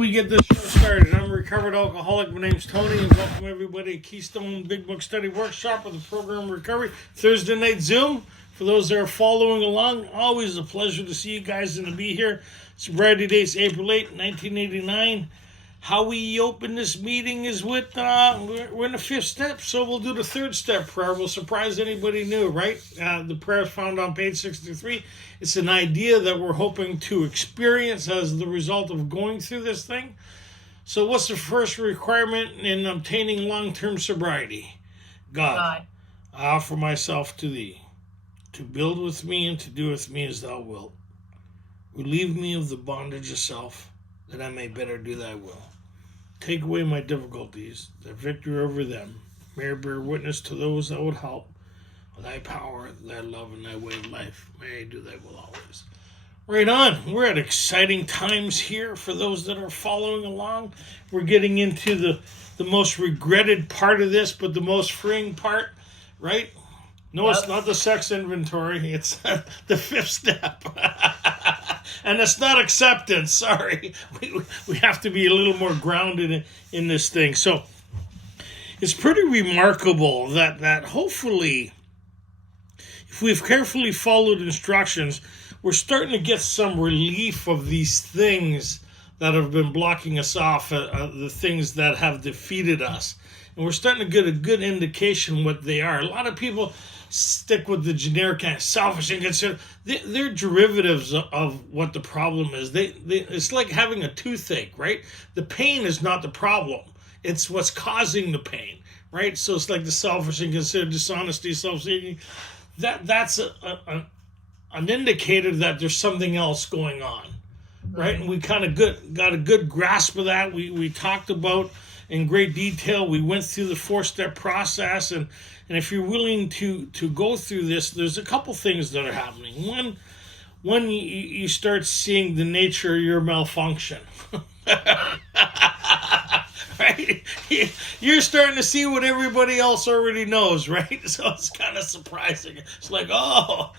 we get this show started? I'm a recovered alcoholic. My name's Tony, and welcome everybody to Keystone Big Book Study Workshop with the program Recovery Thursday night Zoom. For those that are following along, always a pleasure to see you guys and to be here. Sobriety date's April 8, 1989. How we open this meeting is with, we're in the fifth step, so we'll do the third step prayer. We'll surprise anybody new, right? The prayer is found on page 63. It's an idea that we're hoping to experience as the result of going through this thing. So what's the first requirement in obtaining long-term sobriety? God, I offer myself to thee, to build with me and to do with me as thou wilt. Relieve me of the bondage of self, that I may better do thy will. Take away my difficulties, the victory over them. May I bear witness to those that would help. With thy power, thy love, and thy way of life, may I do thy will always. Right on. We're at exciting times here for those that are following along. We're getting into the most regretted part of this, but the most freeing part, right? No, It's not the sex inventory. It's the fifth step. And it's not acceptance. Sorry. We have to be a little more grounded in this thing. So it's pretty remarkable that hopefully, if we've carefully followed instructions, we're starting to get some relief of these things that have been blocking us off, the things that have defeated us. And we're starting to get a good indication what they are. A lot of people stick with the generic kind of selfish and consider they're derivatives of what the problem is. It's like having a toothache, right? The pain is not the problem. It's what's causing the pain, right? So it's like the selfish and consider dishonesty, self-seeking. That's an indicator that there's something else going on, right? And we kind of got a good grasp of that. We talked about in great detail. We went through the four-step process, and if you're willing to go through this, there's a couple things that are happening. One, you start seeing the nature of your malfunction. Right? You're starting to see what everybody else already knows, right? So it's kind of surprising. It's like, oh,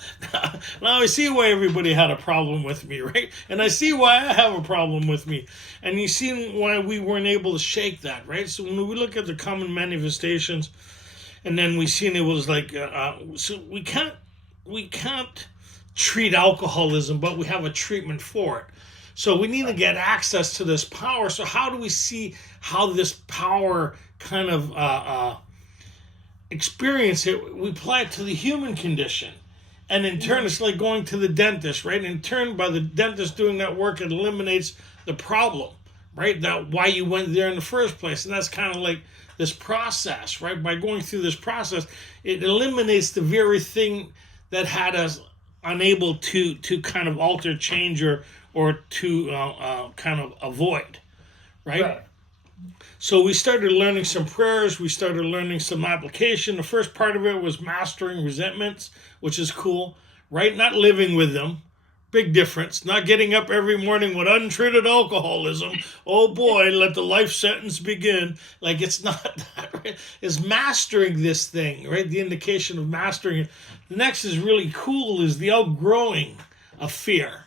now I see why everybody had a problem with me, right? And I see why I have a problem with me. And you see why we weren't able to shake that, right? So when we look at the common manifestations, and then we seen it was like, so we can't treat alcoholism, but we have a treatment for it. So we need to get access to this power. So how do we see how this power kind of experience it? We apply it to the human condition. And in turn, it's like going to the dentist, right? In turn, by the dentist doing that work, it eliminates the problem, right? That why you went there in the first place. And that's kind of like this process, right? By going through this process, it eliminates the very thing that had us unable to kind of alter, change, or to kind of avoid, right? So we started learning some prayers. We started learning some application. The first part of it was mastering resentments, which is cool, right? Not living with them. Big difference. Not getting up every morning with untreated alcoholism. Oh boy, let the life sentence begin. Like, it's not that, right? It's mastering this thing, right? The indication of mastering it. The next is really cool, is the outgrowing of fear,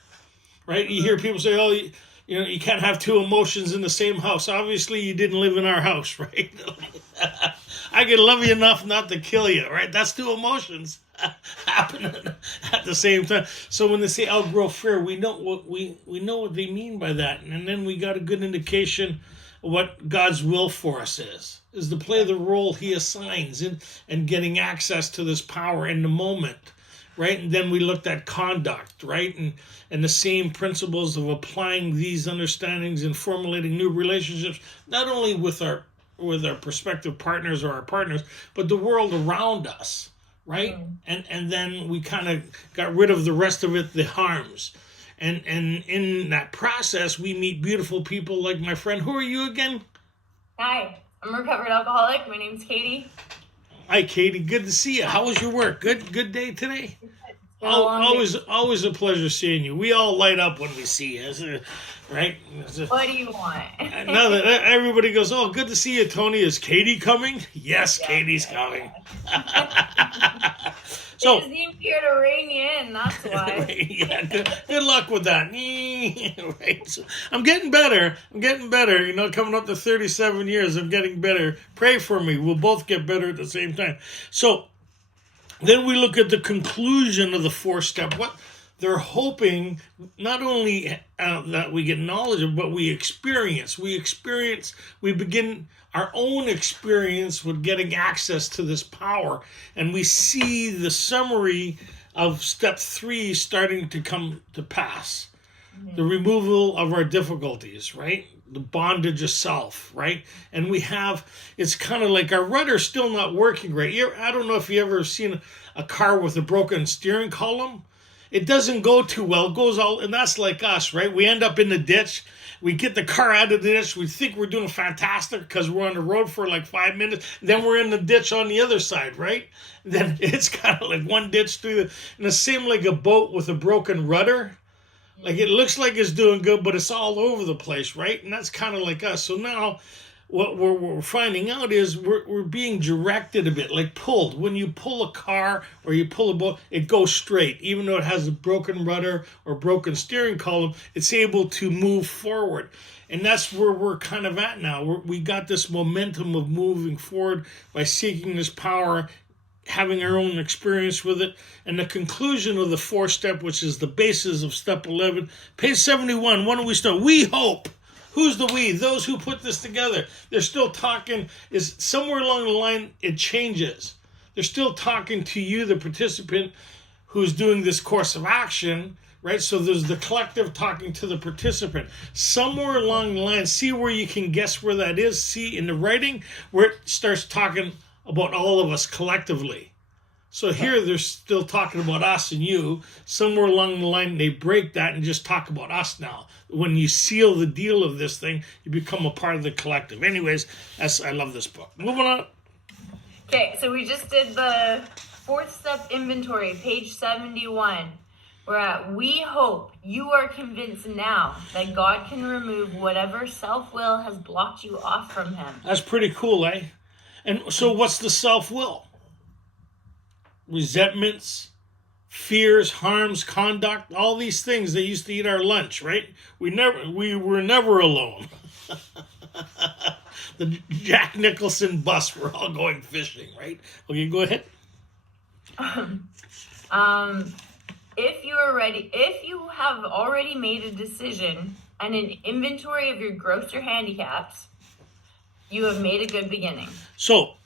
right? You hear people say, oh, you can't have two emotions in the same house. Obviously, you didn't live in our house, right? I can love you enough not to kill you, right? That's two emotions happening at the same time. So when they say outgrow fear, we know what they mean by that. And then we got a good indication of what God's will for us is to play the role he assigns in getting access to this power in the moment, right? And then we looked at conduct, right? And the same principles of applying these understandings and formulating new relationships, not only with our prospective partners or our partners, but the world around us, right? And then we kind of got rid of the rest of it, the harms. And in that process, we meet beautiful people like my friend. Who are you again? Hi, I'm a recovered alcoholic. My name's Katie. Hi, Katie. Good to see you. How was your work? Good day today? Always a pleasure seeing you. We all light up when we see you. right? What do you want? Now that everybody goes, oh, good to see you, Tony. Is Katie coming? Yes, Yeah, Katie's yeah, coming. They So, just need here to rein you in, that's why. yeah, good luck with that. Right. So I'm getting better. You know, coming up to 37 years, I'm getting better. Pray for me. We'll both get better at the same time. So then we look at the conclusion of the 4-step. What they're hoping, not only that we get knowledge of, but we experience. We begin our own experience with getting access to this power. And we see the summary of step 3 starting to come to pass. The removal of our difficulties, right? The bondage of self, right? And it's kind of like our rudder's still not working right. I don't know if you ever seen a car with a broken steering column. It doesn't go too well. It goes all, and that's like us, right? We end up in the ditch. We get the car out of the ditch. We think we're doing fantastic because we're on the road for like 5 minutes. Then we're in the ditch on the other side, right? Then it's kind of like one ditch through and the same like a boat with a broken rudder. Like it looks like it's doing good, but it's all over the place, right? And that's kind of like us. So now what we're finding out is we're being directed a bit, like pulled. When you pull a car or you pull a boat, it goes straight. Even though it has a broken rudder or broken steering column, it's able to move forward. And that's where we're kind of at now. We got this momentum of moving forward by seeking this power, having our own experience with it. And the conclusion of the 4-step, which is the basis of step 11, page 71, why don't we start? We hope. Who's the we? Those who put this together. They're still talking, is somewhere along the line, it changes. They're still talking to you, the participant, who's doing this course of action, right? So there's the collective talking to the participant. Somewhere along the line, see where you can guess where that is. See in the writing where it starts talking about all of us collectively. So here they're still talking about us and you. Somewhere along the line they break that and just talk about us now. When you seal the deal of this thing, you become a part of the collective. Anyways, I love this book. Moving on. Okay, so we just did the 4th step inventory, page 71. We're at, we hope you are convinced now that God can remove whatever self-will has blocked you off from him. That's pretty cool, eh? And so what's the self-will? Resentments, fears, harms, conduct, all these things that used to eat our lunch, right? We were never alone. The Jack Nicholson bus, we're all going fishing, right? Okay, go ahead. If you have already made a decision and an inventory of your grosser handicaps, you have made a good beginning. So,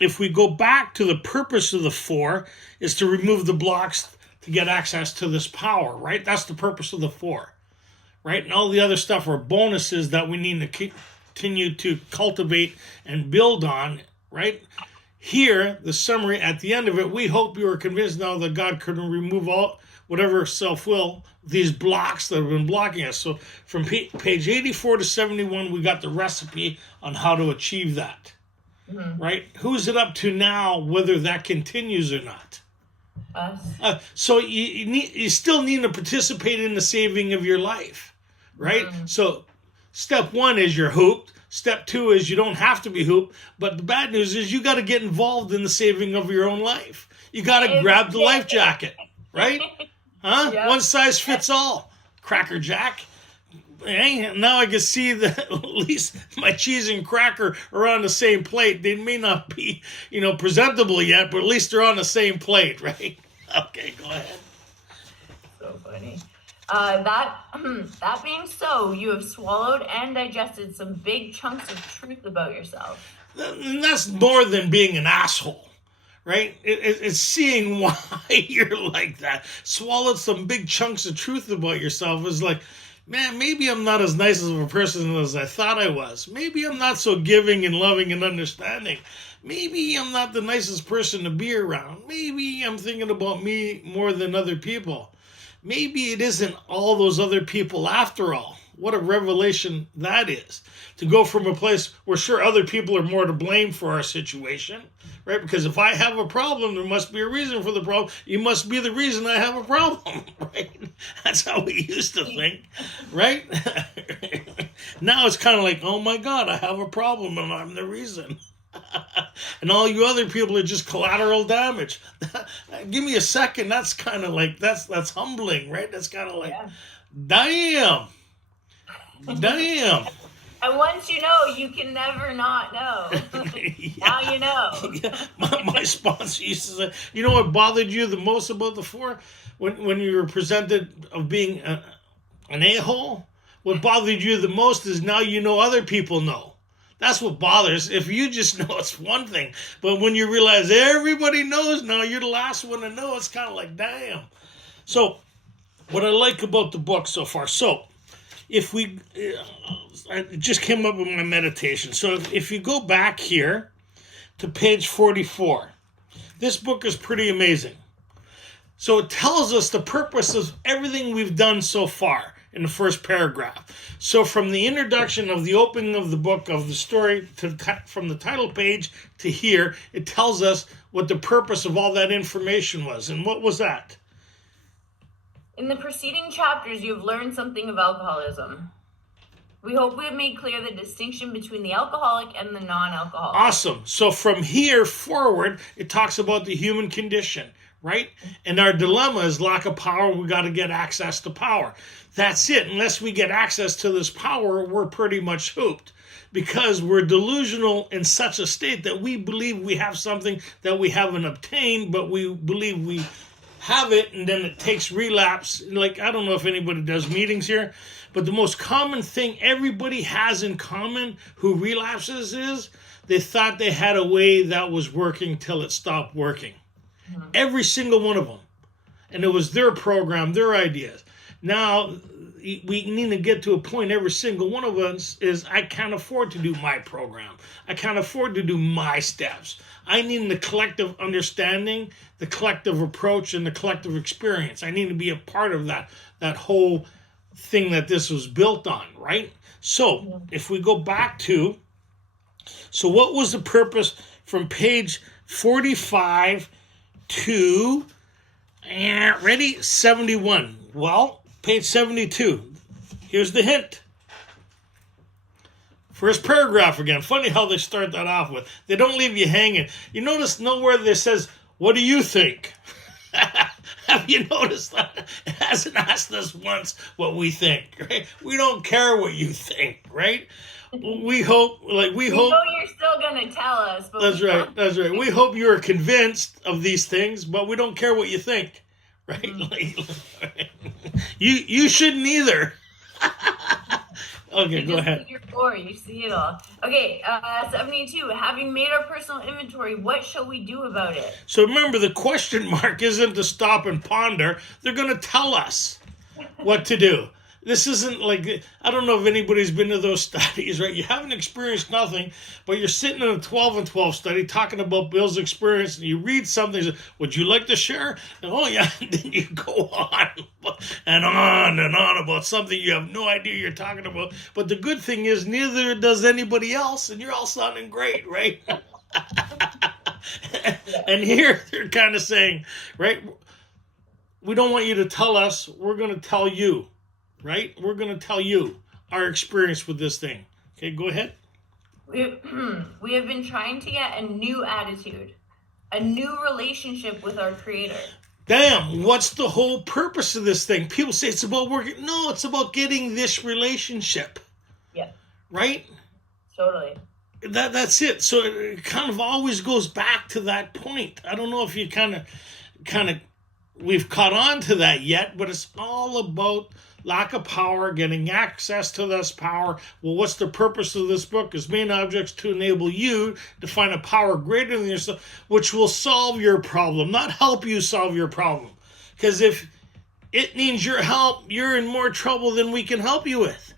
if we go back to the purpose of the 4 is to remove the blocks to get access to this power, right? That's the purpose of the 4, right? And all the other stuff are bonuses that we need to continue to cultivate and build on, right? Here, the summary at the end of it, we hope you are convinced now that God can remove all whatever self-will, these blocks that have been blocking us. So from page 84 to 71, we got the recipe on how to achieve that. Mm-hmm. Right? Who's it up to now whether that continues or not? Us. So you still need to participate in the saving of your life, right? Mm-hmm. So step 1 is you're hooped. Step 2 is you don't have to be hooped. But the bad news is you got to get involved in the saving of your own life. You got to grab the life jacket, right? Huh? Yep. One size fits all. Cracker Jack. Hey, now I can see that at least my cheese and cracker are on the same plate. They may not be, presentable yet, but at least they're on the same plate, right? Okay, go ahead. So funny. That being so, you have swallowed and digested some big chunks of truth about yourself. And that's more than being an asshole, right? It's seeing why you're like that. Swallowed some big chunks of truth about yourself is like, man, maybe I'm not as nice of a person as I thought I was. Maybe I'm not so giving and loving and understanding. Maybe I'm not the nicest person to be around. Maybe I'm thinking about me more than other people. Maybe it isn't all those other people after all, What a revelation that is. To go from a place where sure other people are more to blame for our situation, right? Because if I have a problem, there must be a reason for the problem. You must be the reason I have a problem, right? That's how we used to think, right? Now it's kind of like, oh my God, I have a problem and I'm the reason. And all you other people are just collateral damage. Give me a second. That's kind of like, that's humbling, right? That's kind of like, damn. And once you know, you can never not know. Now you know. Yeah. My sponsor used to say, you know what bothered you the most about the four? When you were presented of being an a-hole? What bothered you the most is now you know other people know. That's what bothers. If you just know, it's one thing. But when you realize everybody knows now, you're the last one to know, it's kind of like, damn. So, what I like about the book so far. So, if we, it just came up in my meditation. So, if you go back here to page 44, this book is pretty amazing. So, it tells us the purpose of everything we've done so far in the first paragraph. So from the introduction of the opening of the book, of the story, from the title page to here, it tells us what the purpose of all that information was. And what was that? In the preceding chapters, you have learned something of alcoholism. We hope we have made clear the distinction between the alcoholic and the non-alcoholic. Awesome. So from here forward, it talks about the human condition, right? And our dilemma is lack of power. We got to get access to power. That's it. Unless we get access to this power, we're pretty much hooped, because we're delusional in such a state that we believe we have something that we haven't obtained, but we believe we have it, and then it takes relapse. Like, I don't know if anybody does meetings here, but the most common thing everybody has in common who relapses is they thought they had a way that was working till it stopped working. Mm-hmm. Every single one of them. And it was their program, their ideas. Now, we need to get to a point, every single one of us, is I can't afford to do my program. I can't afford to do my steps. I need the collective understanding, the collective approach, and the collective experience. I need to be a part of that whole thing that this was built on, right? So, if we go back to, so what was the purpose from page 45 to, ready, 71? Well, page 72. Here's the hint. First paragraph again. Funny how they start that off with. They don't leave you hanging. You notice nowhere that says, what do you think? Have you noticed that? It hasn't asked us once what we think, right? We don't care what you think, right? We hope. We know you're still going to tell us. But that's right. We hope you're convinced of these things, but we don't care what you think. Right? Mm-hmm. You shouldn't either. Okay, go ahead. You see it all. Okay, 72. Having made our personal inventory, what shall we do about it? So remember, the question mark isn't to stop and ponder. They're going to tell us what to do. This isn't like, I don't know if anybody's been to those studies, right? You haven't experienced nothing, but you're sitting in a 12 and 12 study talking about Bill's experience, and you read something, would you like to share? And, oh, yeah, and then you go on and on about something you have no idea you're talking about. But the good thing is neither does anybody else, and you're all sounding great, right? And here they're kind of saying, right, we don't want you to tell us, we're going to tell you. Right? We're going to tell you our experience with this thing. Okay, go ahead. We have been trying to get a new attitude, a new relationship with our Creator. Damn, what's the whole purpose of this thing? People say it's about working. No, it's about getting this relationship. Yeah. Right? Totally. That's it. So it kind of always goes back to that point. I don't know if you kind of we've caught on to that yet, but it's all about lack of power, getting access to this power. Well, what's the purpose of this book? Its main objects to enable you to find a power greater than yourself, which will solve your problem, not help you solve your problem. Because if it needs your help, you're in more trouble than we can help you with.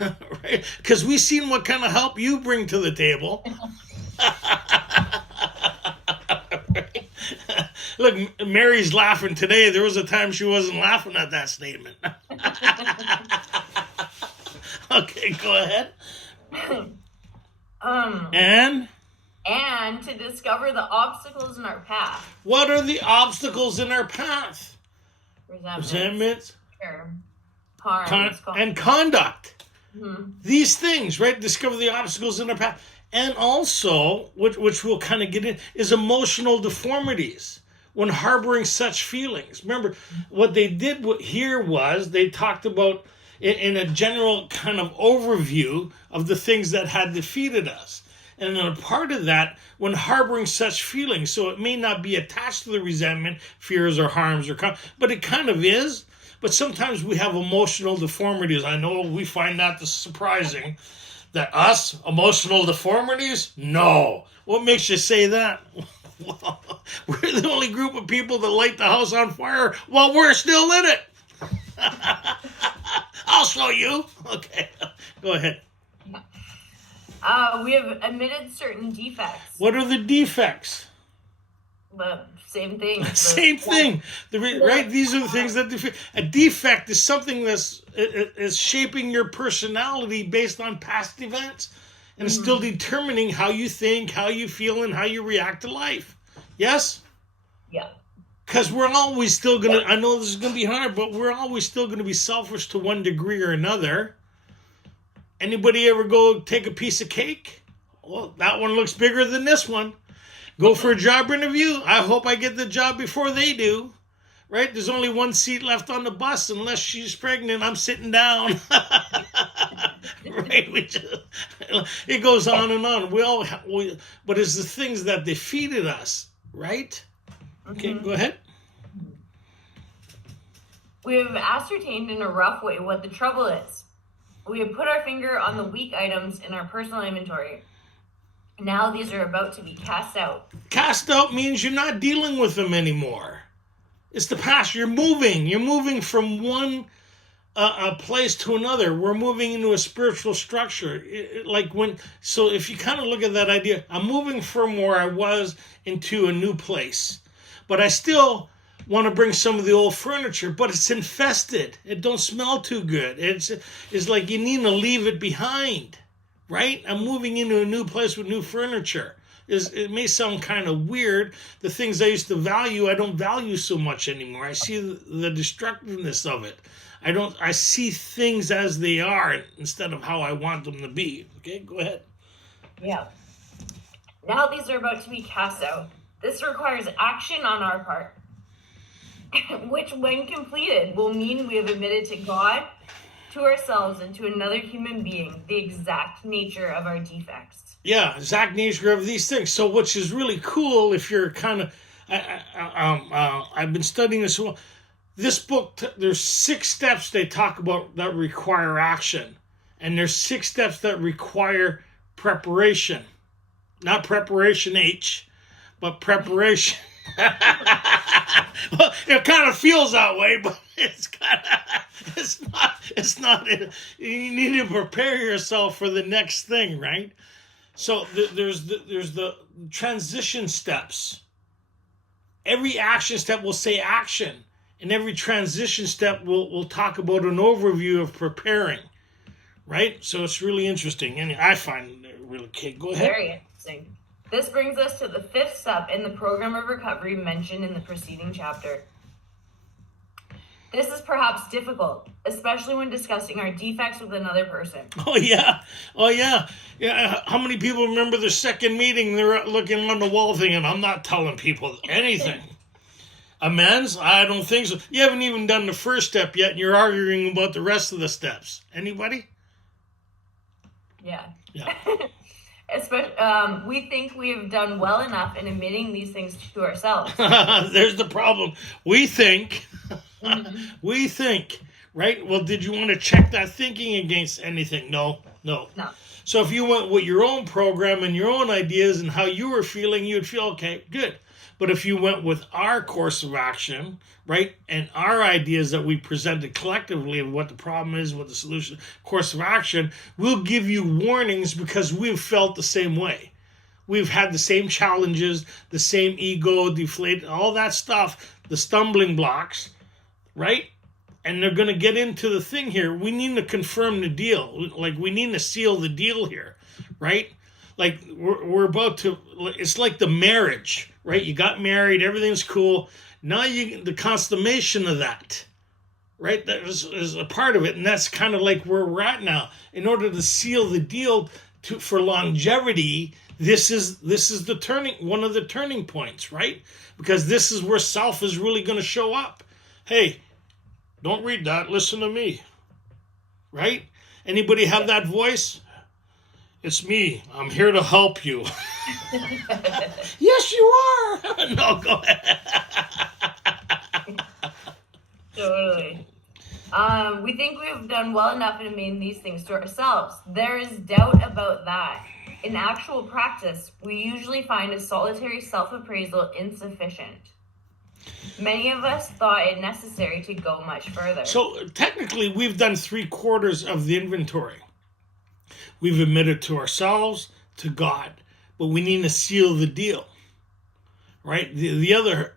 Right? Because we've seen what kind of help you bring to the table. Look, Mary's laughing today. There was a time she wasn't laughing at that statement. Okay, go ahead. And to discover the obstacles in our path. What are the obstacles in our path? Resentment. Harm. And conduct. Mm-hmm. These things, right? Discover the obstacles in our path. And also, which we'll kind of get in, is emotional deformities when harboring such feelings. Remember, what they did here was they talked about in a general kind of overview of the things that had defeated us. And a part of that, when harboring such feelings, so it may not be attached to the resentment, fears, or harms, but it kind of is. But sometimes we have emotional deformities. I know we find that surprising. That us, emotional deformities? No. What makes you say that? Well, we're the only group of people that light the house on fire while we're still in it. I'll show you. Okay, go ahead. We have omitted certain defects. What are the defects? The same thing. Same thing. Right? These are the things that a defect is something that's is shaping your personality based on past events and still determining how you think, how you feel, and how you react to life. Yes? Yeah. Because we're always still going to, I know this is going to be hard, but we're always still going to be selfish to one degree or another. Anybody ever go take a piece of cake? Well, that one looks bigger than this one. Go for a job interview. I hope I get the job before they do. Right? There's only one seat left on the bus unless she's pregnant. I'm sitting down. Right? It goes on and on. But it's the things that defeated us. Right? Okay, go ahead. We have ascertained in a rough way what the trouble is. We have put our finger on the weak items in our personal inventory. Now these are about to be cast out. Cast out means you're not dealing with them anymore. It's the past. You're moving. You're moving from one place to another. We're moving into a spiritual structure. So if you kind of look at that idea, I'm moving from where I was into a new place. But I still want to bring some of the old furniture, but it's infested. It don't smell too good. It's like you need to leave it behind. Right? I'm moving into a new place with new furniture. It may sound kind of weird. The things I used to value, I don't value so much anymore. I see the destructiveness of it. I see things as they are instead of how I want them to be. Okay, go ahead. Yeah. Now these are about to be cast out. This requires action on our part, which when completed will mean we have admitted to God, to ourselves, and to another human being the exact nature of our defects. Yeah, exact nature of these things. So which is really cool if you're kind of, I've been studying this. This book, there's 6 steps they talk about that require action. And there's 6 steps that require preparation. Not preparation H, but preparation. Well, it kind of feels that way, but it's not. You need to prepare yourself for the next thing, right? So there's the transition steps. Every action step will say action, and every transition step will talk about an overview of preparing, right? So it's really interesting, and I find it really okay. Go ahead. Very interesting. This brings us to the 5th step in the program of recovery mentioned in the preceding chapter. This is perhaps difficult, especially when discussing our defects with another person. Oh, yeah. Yeah. How many people remember the second meeting? They're looking on the wall thinking, I'm not telling people anything. Amends? I don't think so. You haven't even done the first step yet, and you're arguing about the rest of the steps. Anybody? Yeah. Yeah. Especially, we think we have done well enough in admitting these things to ourselves. There's the problem. We think, we think, right? Well, did you want to check that thinking against anything? No. So if you went with your own program and your own ideas and how you were feeling, you'd feel, okay, good. But if you went with our course of action, right, and our ideas that we presented collectively of what the problem is, what the solution, course of action, we'll give you warnings because we've felt the same way. We've had the same challenges, the same ego, deflated, all that stuff, the stumbling blocks, right? and they're going to get into the thing here. We need to confirm the deal. Like, we need to seal the deal here, right? Like, we're about to, it's like the marriage, right? You got married, everything's cool. Now the consummation of that, right? That is a part of it. And that's kind of like where we're at now. In order to seal the deal for longevity, this is one of the turning points, right? Because this is where self is really going to show up. Hey, don't read that. Listen to me. Right? Anybody have that voice? It's me. I'm here to help you. Yes, you are. No, go ahead. Totally. We think we've done well enough in admitting these things to ourselves. There is doubt about that. In actual practice, we usually find a solitary self-appraisal insufficient. Many of us thought it necessary to go much further. So technically, we've done 3/4 of the inventory. We've admitted to ourselves, to God, but we need to seal the deal, right? The other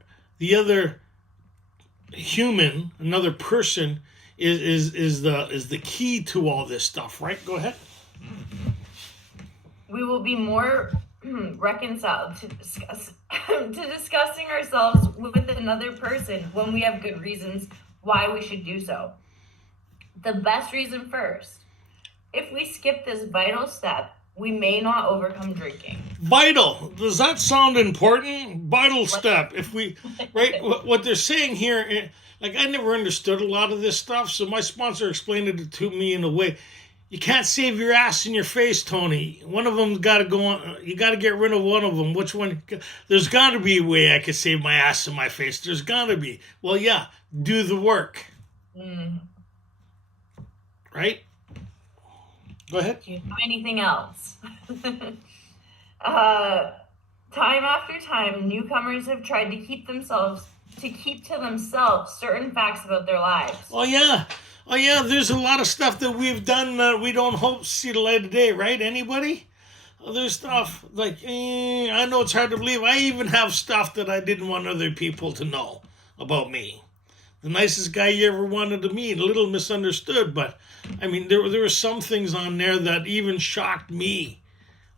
human, another person, is the key to all this stuff, right? Go ahead. We will be more reconciled to discussing ourselves with another person when we have good reasons why we should do so. The best reason first. If we skip this vital step, we may not overcome drinking. Vital. Does that sound important? Vital step. If we, right, what they're saying here, like, I never understood a lot of this stuff, so my sponsor explained it to me in a way. You can't save your ass in your face, Tony. One of them's got to go on. You got to get rid of one of them. Which one? There's got to be a way I could save my ass in my face. There's got to be. Well, yeah, do the work. Right? Go ahead. Do you have anything else? Time after time, newcomers have tried to keep to themselves certain facts about their lives. Oh yeah, there's a lot of stuff that we've done that we don't hope to see the light of day, right? Anybody? There's stuff like, I know it's hard to believe. I even have stuff that I didn't want other people to know about me. The nicest guy you ever wanted to meet, a little misunderstood, but I mean, there were some things on there that even shocked me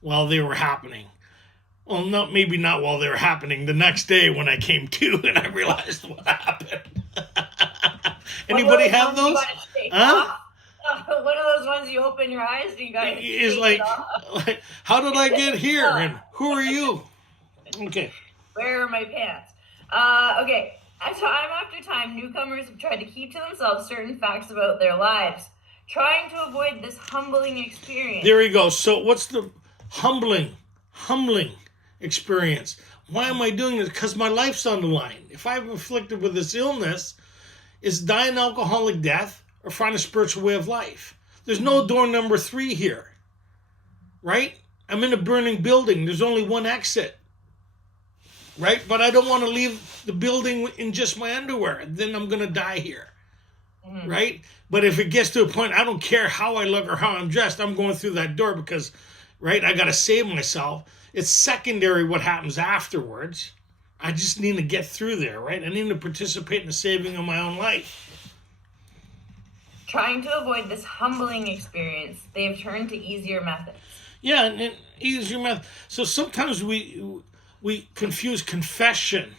while they were happening. Well, maybe not while they were happening. The next day when I came to and I realized what happened. Anybody have those? Huh? One of those ones you open your eyes and you got to It's like, how did I get here? And who are you? Okay. Where are my pants? Okay. Time after time, newcomers have tried to keep to themselves certain facts about their lives, trying to avoid this humbling experience. There we go. So what's the humbling experience? Why am I doing this? Because my life's on the line. If I'm afflicted with this illness, it's die an alcoholic death or find a spiritual way of life. There's no door number 3 here, right? I'm in a burning building. There's only one exit, right? But I don't want to leave the building in just my underwear. Then I'm going to die here, right? But if it gets to a point, I don't care how I look or how I'm dressed. I'm going through that door because, right, I got to save myself. It's secondary what happens afterwards. I just need to get through there, right? I need to participate in the saving of my own life. Trying to avoid this humbling experience, they have turned to easier methods. Yeah, and easier method. So sometimes we confuse confession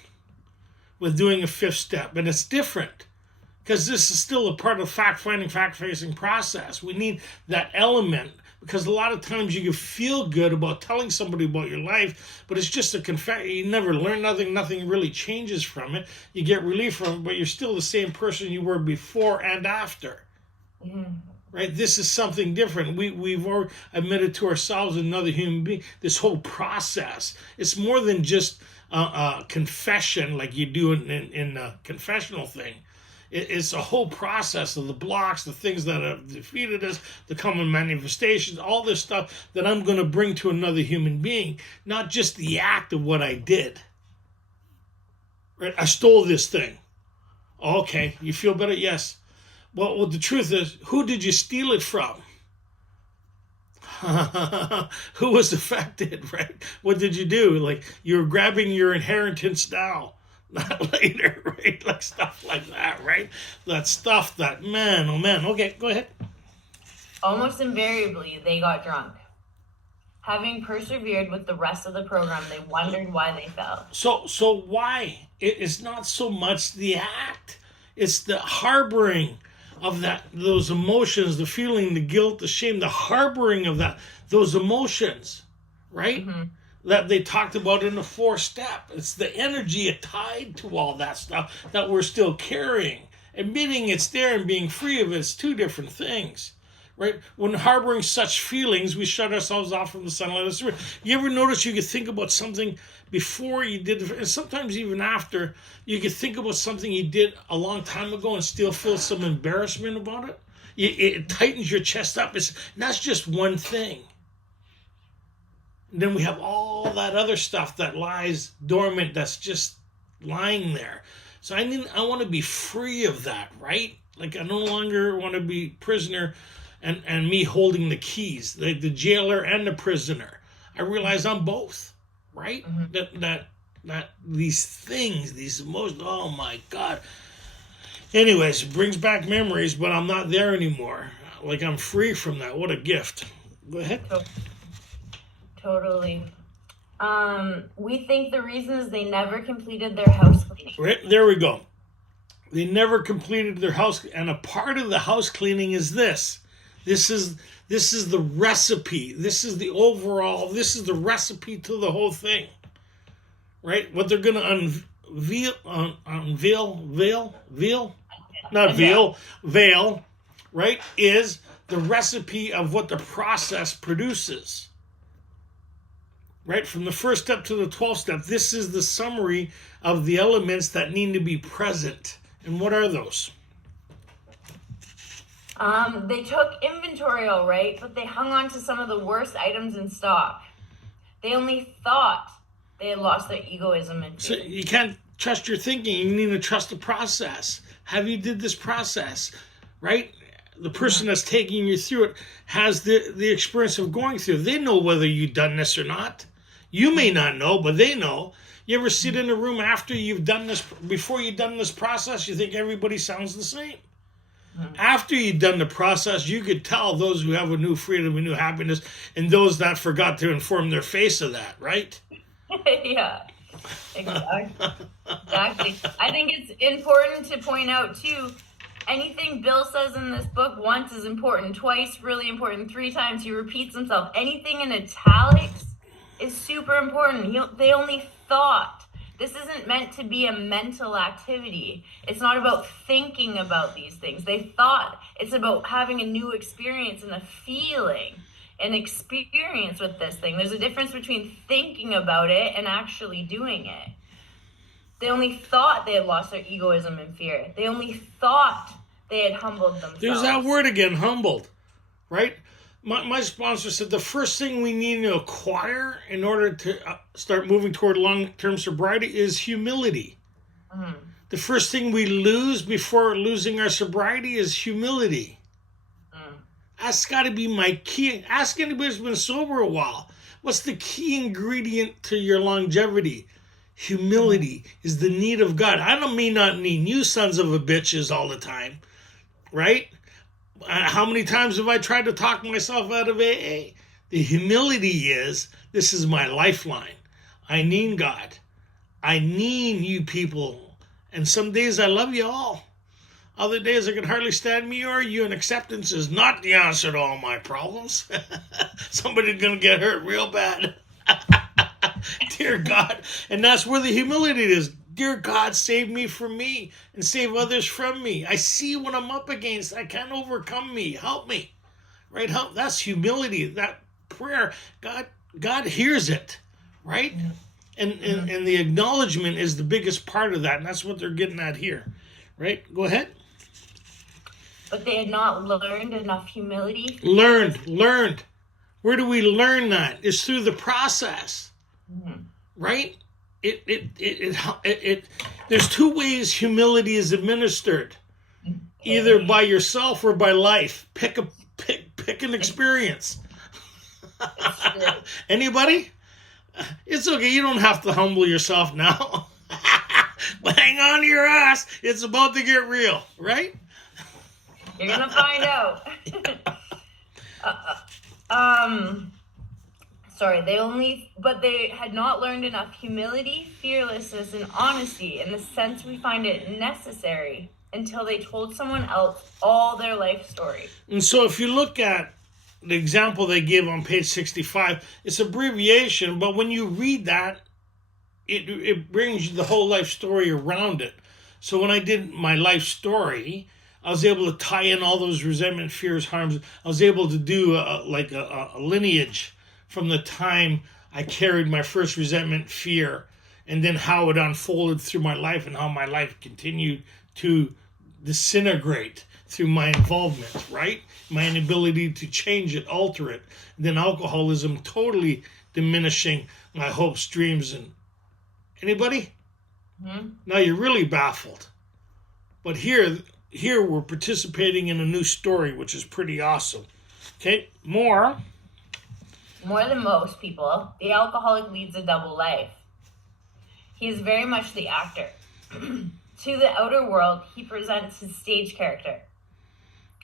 with doing a 5th step, and it's different because this is still a part of fact-finding, fact-facing process. We need that element because a lot of times you can feel good about telling somebody about your life, but it's just a confession. You never learn nothing. Nothing really changes from it. You get relief from it, but you're still the same person you were before and after. Right? This is something different. We've already admitted to ourselves another human being. This whole process, it's more than just confession like you do in a confessional thing. It's a whole process of the blocks, the things that have defeated us, the common manifestations, all this stuff that I'm going to bring to another human being, not just the act of what I did. Right? I stole this thing. Okay, you feel better? Yes. Well, the truth is, who did you steal it from? Who was affected, right? What did you do? Like, you're grabbing your inheritance now. not later, right? Like stuff like that, right? That stuff that, man, oh man. Okay, go ahead. Almost invariably, they got drunk. Having persevered with the rest of the program, they wondered why they fell. So why? It's not so much the act. It's the harboring of those emotions, the feeling, the guilt, the shame, the harboring of those emotions, right? Mm-hmm. That they talked about in the 4th step. It's the energy tied to all that stuff that we're still carrying. Admitting it's there and being free of it's 2 different things. Right? When harboring such feelings, we shut ourselves off from the sunlight of the spirit. You ever notice you could think about something before you did, and sometimes even after, you could think about something you did a long time ago and still feel some embarrassment about it? It tightens your chest up. And that's just one thing. And then we have all that other stuff that lies dormant, that's just lying there. So I want to be free of that, right? Like I no longer want to be prisoner and me holding the keys, the jailer and the prisoner. I realize I'm both, right? Mm-hmm. That these things, these emotions, oh my God. Anyways, it brings back memories, but I'm not there anymore. Like I'm free from that. What a gift. Go ahead. Totally. We think the reason is they never completed their house cleaning. Right, there we go. They never completed their house, and a part of the house cleaning is this. This is the recipe. This is the overall. This is the recipe to the whole thing, right? What they're going to veil, right? Is the recipe of what the process produces, right? From the 1st step to the 12th step. This is the summary of the elements that need to be present. And what are those? They took inventory all right, but they hung on to some of the worst items in stock. They only thought they had lost their egoism and feeling. So you can't trust your thinking. You need to trust the process. Have you did this process, right? The person that's taking you through it has the experience of going through it. They know whether you've done this or not. You may not know, but they know. You ever sit in a room after you've done this, before you've done this process, you think everybody sounds the same. After you've done the process, you could tell those who have a new freedom, a new happiness, and those that forgot to inform their face of that, right? Yeah, exactly. I think it's important to point out, too, anything Bill says in this book once is important, twice really important, 3 times he repeats himself. Anything in italics is super important. They only thought. This isn't meant to be a mental activity. It's not about thinking about these things. They thought. It's about having a new experience and a feeling, an experience with this thing. There's a difference between thinking about it and actually doing it. They only thought they had lost their egoism and fear. They only thought they had humbled themselves. There's that word again, humbled, right? My sponsor said the first thing we need to acquire in order to start moving toward long-term sobriety is humility. Mm-hmm. The first thing we lose before losing our sobriety is humility. That's got to be my key. Ask anybody who's been sober a while. What's the key ingredient to your longevity? Humility is the need of God. I don't mean not need you sons of a bitches all the time, right? How many times have I tried to talk myself out of AA? The humility is, this is my lifeline. I need God. I need you people. And some days I love you all. Other days I can hardly stand me or you, and acceptance is not the answer to all my problems. Somebody's going to get hurt real bad. Dear God. And that's where the humility is. Dear God, save me from me and save others from me. I see what I'm up against. I can't overcome me. Help me. Right? Help. That's humility. That prayer. God hears it. Right? And the acknowledgement is the biggest part of that. And that's what they're getting at here. Right? Go ahead. But they had not learned enough humility. Learned. Where do we learn that? It's through the process. Mm-hmm. Right? There's 2 ways humility is administered. Either by yourself or by life. Pick an experience. Anybody? It's okay. You don't have to humble yourself now. But hang on to your ass. It's about to get real, right? You're going to find out. Sorry, they had not learned enough humility, fearlessness, and honesty in the sense we find it necessary until they told someone else all their life story. And so if you look at the example they give on page 65, it's abbreviation, but when you read that, it brings you the whole life story around it. So when I did my life story, I was able to tie in all those resentment, fears, harms. I was able to do a lineage from the time I carried my first resentment, fear, and then how it unfolded through my life and how my life continued to disintegrate through my involvement, right? My inability to change it, alter it. And then alcoholism totally diminishing my hopes, dreams, and anybody? Mm-hmm. Now you're really baffled. But here we're participating in a new story, which is pretty awesome. Okay, more than most people, the alcoholic leads a double life. He is very much the actor. To the outer world, he presents his stage character.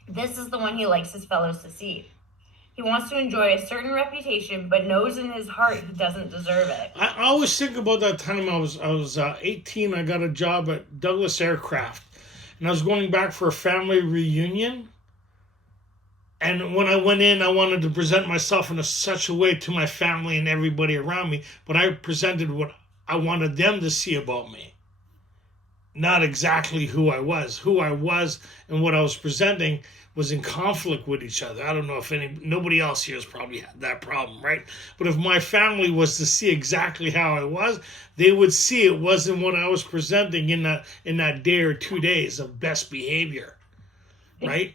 This is the one he likes his fellows to see. He wants to enjoy a certain reputation, but knows in his heart he doesn't deserve it. I always think about that time I was 18. I got a job at Douglas Aircraft, and I was going back for a family reunion. And when I went in, I wanted to present myself in such a way to my family and everybody around me, but I presented what I wanted them to see about me. Not exactly who I was. Who I was and what I was presenting was in conflict with each other. I don't know if nobody else here has probably had that problem, right? But if my family was to see exactly how I was, they would see it wasn't what I was presenting in that day or 2 days of best behavior, right?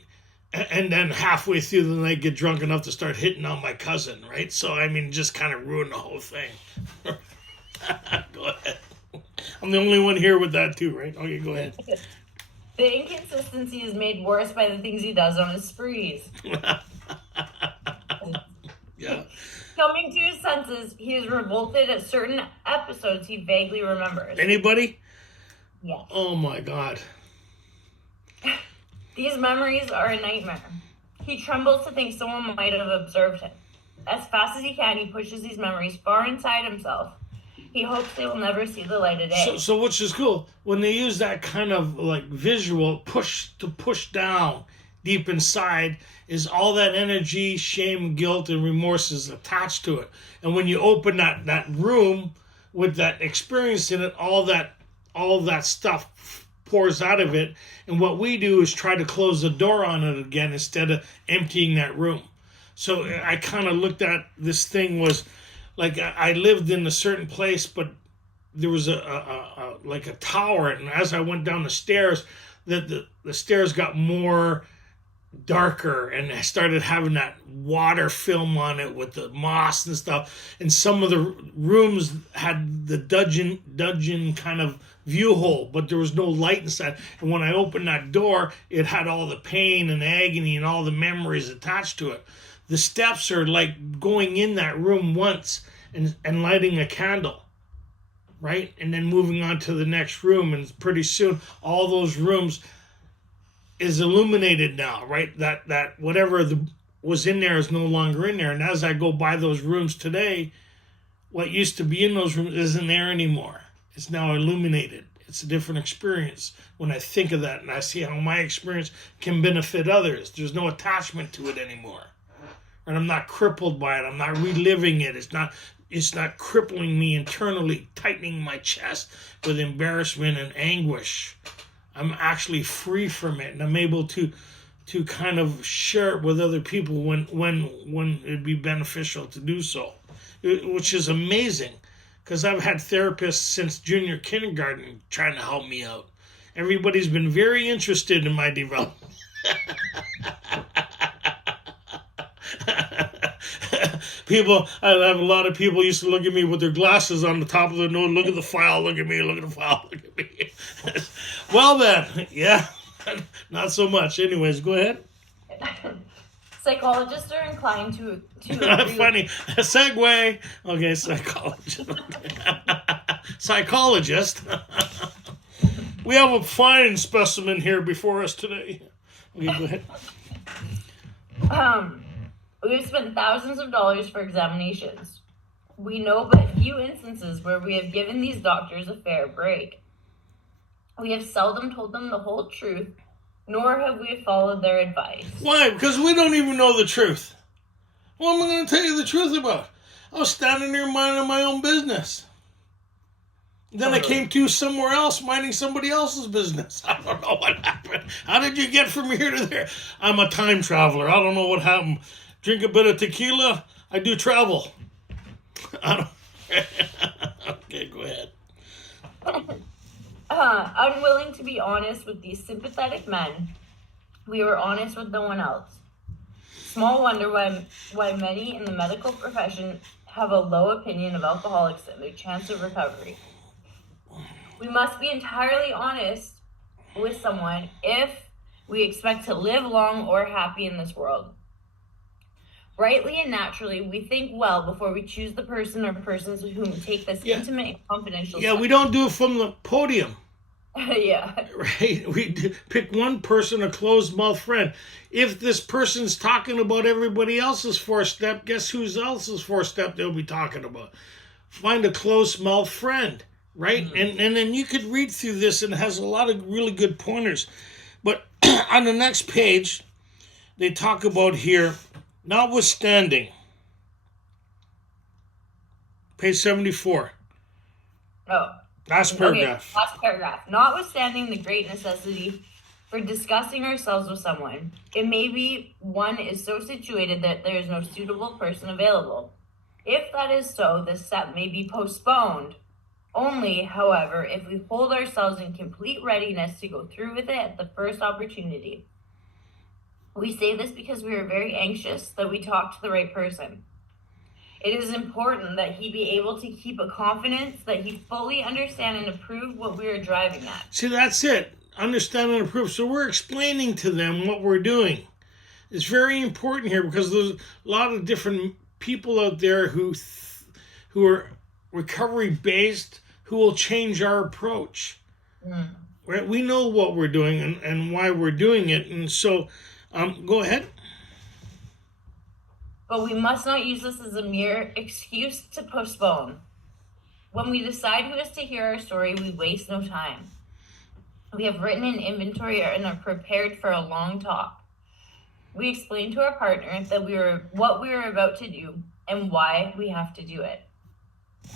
And then halfway through the night, get drunk enough to start hitting on my cousin, right? So, I mean, just kind of ruin the whole thing. Go ahead. I'm the only one here with that too, right? Okay, go ahead. The inconsistency is made worse by the things he does on his sprees. Yeah. Coming to his senses, he is revolted at certain episodes he vaguely remembers. Anybody? Yes. Oh my God. These memories are a nightmare. He trembles to think someone might have observed him. As fast as he can, he pushes these memories far inside himself. He hopes they will never see the light of day. So which is cool. When they use that kind of like visual push down deep inside is all that energy, shame, guilt, and remorse is attached to it. And when you open that room with that experience in it, all that stuff pours out of it. And what we do is try to close the door on it again instead of emptying that room. So I kind of looked at this thing was like I lived in a certain place, but there was a like a tower, and as I went down the stairs, the stairs got more darker, and I started having that water film on it with the moss and stuff. And some of the rooms had the dungeon kind of view hole, but there was no light inside. And when I opened that door, it had all the pain and agony and all the memories attached to it. The steps are like going in that room once and lighting a candle, right? And then moving on to the next room. And pretty soon, all those rooms is illuminated now, right? That whatever was in there is no longer in there. And as I go by those rooms today, what used to be in those rooms isn't there anymore. It's now illuminated. It's a different experience when I think of that and I see how my experience can benefit others. There's no attachment to it anymore. And I'm not crippled by it. I'm not reliving it. It's not crippling me internally, tightening my chest with embarrassment and anguish. I'm actually free from it, and I'm able to kind of share it with other people when it'd be beneficial to do so, which is amazing, because I've had therapists since junior kindergarten trying to help me out. Everybody's been very interested in my development. I have a lot of people used to look at me with their glasses on the top of their nose. Look at the file. Look at me. Look at the file. Look at me. Well then, yeah, not so much. Anyways, go ahead. Psychologists are inclined to agree. Funny segue. Okay, psychologist. We have a fine specimen here before us today. Okay, go ahead. We've spent thousands of dollars for examinations. We know but few instances where we have given these doctors a fair break. We have seldom told them the whole truth, nor have we followed their advice. Why? Because we don't even know the truth. What am I going to tell you the truth about? I was standing there minding my own business. Then I came to somewhere else minding somebody else's business. I don't know what happened. How did you get from here to there? I'm a time traveler. I don't know what happened. Drink a bit of tequila. I do travel. I don't... Okay, go ahead. Unwilling to be honest with these sympathetic men, we were honest with no one else. Small wonder why many in the medical profession have a low opinion of alcoholics and their chance of recovery. We must be entirely honest with someone if we expect to live long or happy in this world. Rightly and naturally, we think well before we choose the person or persons with whom we take this intimate and confidential Yeah, we don't do it from the podium. Yeah. Right? We pick one person, a closed-mouth friend. If this person's talking about everybody else's four-step, guess whose else's four-step they'll be talking about? Find a closed-mouth friend, right? Mm-hmm. And then you could read through this, and it has a lot of really good pointers. But on the next page, they talk about here, notwithstanding, page 74. Oh. Last paragraph. Okay, last paragraph. Notwithstanding the great necessity for discussing ourselves with someone, it may be one is so situated that there is no suitable person available. If that is so, this step may be postponed. Only, however, if we hold ourselves in complete readiness to go through with it at the first opportunity. We say this because we are very anxious that we talk to the right person. It is important that he be able to keep a confidence that he fully understand and approve what we are driving at. See, that's it. Understand and approve. So we're explaining to them what we're doing. It's very important here because there's a lot of different people out there who are recovery-based who will change our approach. Right? We know what we're doing and why we're doing it. And so, go ahead. But we must not use this as a mere excuse to postpone. When we decide who is to hear our story, we waste no time. We have written an inventory and are prepared for a long talk. We explain to our partner that what we are about to do and why we have to do it.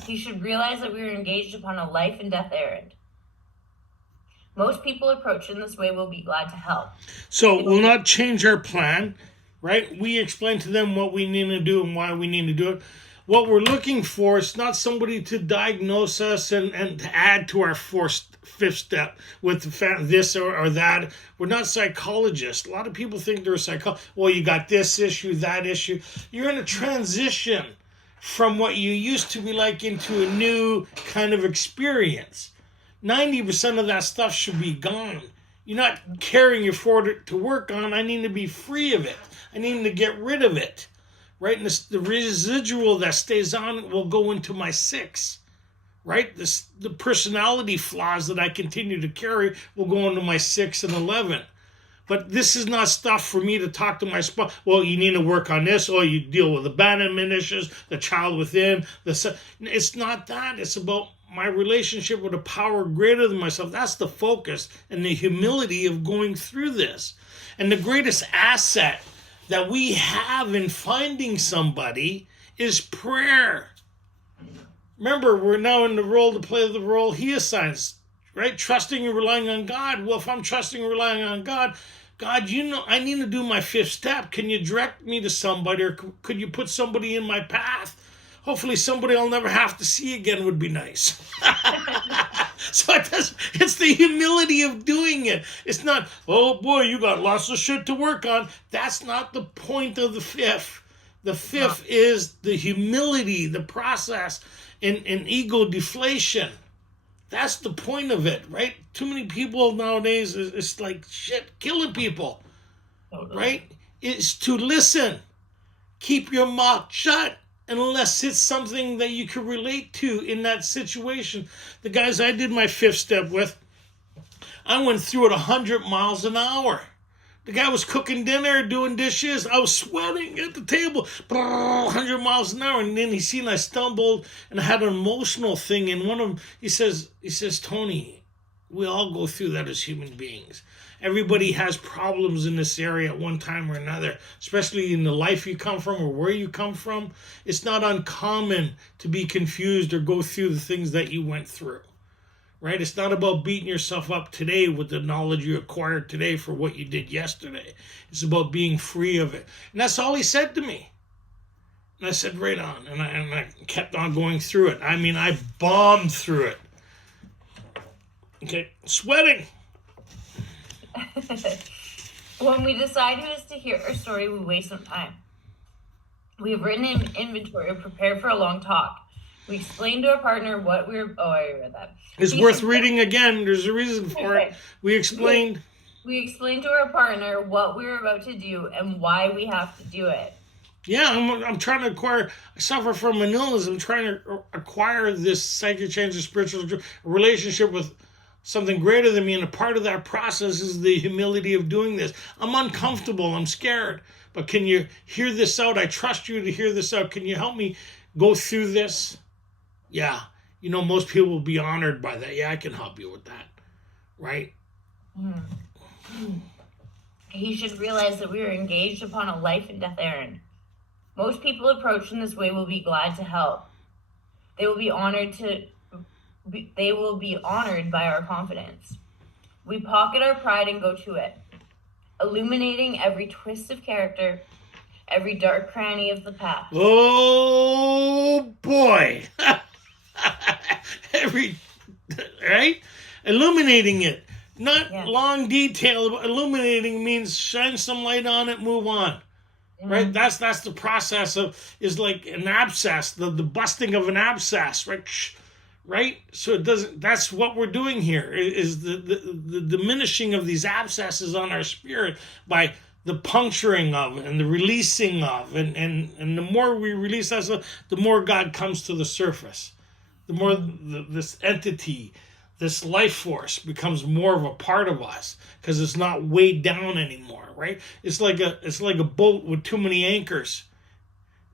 He should realize that we are engaged upon a life and death errand. Most people approached in this way will be glad to help. So we'll not change our plan. Right? We explain to them what we need to do and why we need to do it. What we're looking for is not somebody to diagnose us and to add to our fifth step with this or that. We're not psychologists. A lot of people think they're a psychologist. Well, you got this issue, that issue. You're in a transition from what you used to be like into a new kind of experience. 90% of that stuff should be gone. You're not carrying it forward to work on. I need to be free of it. I need to get rid of it, right? And the residual that stays on will go into my 6, right? The personality flaws that I continue to carry will go into my 6 and 11. But this is not stuff for me to talk to my spouse. Well, you need to work on this. Or you deal with abandonment issues, the child within. It's not that. It's about my relationship with a power greater than myself. That's the focus and the humility of going through this. And the greatest asset that we have in finding somebody is prayer. Remember, we're now in the role to play the role he assigns, right? Trusting and relying on God. Well, if I'm trusting and relying on God, you know, I need to do my 5th step. Can you direct me to somebody, or could you put somebody in my path? Hopefully somebody I'll never have to see again would be nice. So it's the humility of doing it. It's not, oh boy, you got lots of shit to work on. That's not the point of the 5th. The 5th is the humility, the process, and ego deflation. That's the point of it, right? Too many people nowadays, it's like shit, killing people, right? It's to listen. Keep your mouth shut. Unless it's something that you can relate to in that situation. The guys I did my 5th step with, I went through it 100 miles an hour. The guy was cooking dinner, doing dishes. I was sweating at the table, 100 miles an hour. And then he seen I stumbled and I had an emotional thing. And one of them, he says, Tony, we all go through that as human beings. Everybody has problems in this area at one time or another, especially in the life you come from or where you come from. It's not uncommon to be confused or go through the things that you went through. Right? It's not about beating yourself up today with the knowledge you acquired today for what you did yesterday. It's about being free of it. And that's all he said to me. And I said, right on. And I kept on going through it. I mean, I bombed through it. Okay, sweating. When we decide who is to hear our story, we waste some time. We have written an inventory or prepared for a long talk. We explained to our partner what we're... Oh, I read that. It's worth reading again. There's a reason for it. We explained to our partner what we're about to do and why we have to do it. Yeah, I'm trying to acquire... I suffer from an illness. I'm trying to acquire this psychic change, a spiritual relationship with something greater than me. And a part of that process is the humility of doing this. I'm uncomfortable. I'm scared. But can you hear this out? I trust you to hear this out. Can you help me go through this? Yeah, you know, most people will be honored by that. Yeah, I can help you with that, right? He should realize that we are engaged upon a life and death errand. Most people approached in this way will be glad to help. They will be honored by our confidence. We pocket our pride and go to it, illuminating every twist of character, every dark cranny of the past. Oh boy. Right? Illuminating it. Not long detail, but illuminating means shine some light on it, move on. Right? That's the process is like an abscess, the busting of an abscess, right? Right? So it doesn't, that's what we're doing here, is the diminishing of these abscesses on our spirit by the puncturing of and the releasing of, and the more we release that stuff, the more God comes to the surface. The more this entity, this life force becomes more of a part of us because it's not weighed down anymore, right? It's like a boat with too many anchors.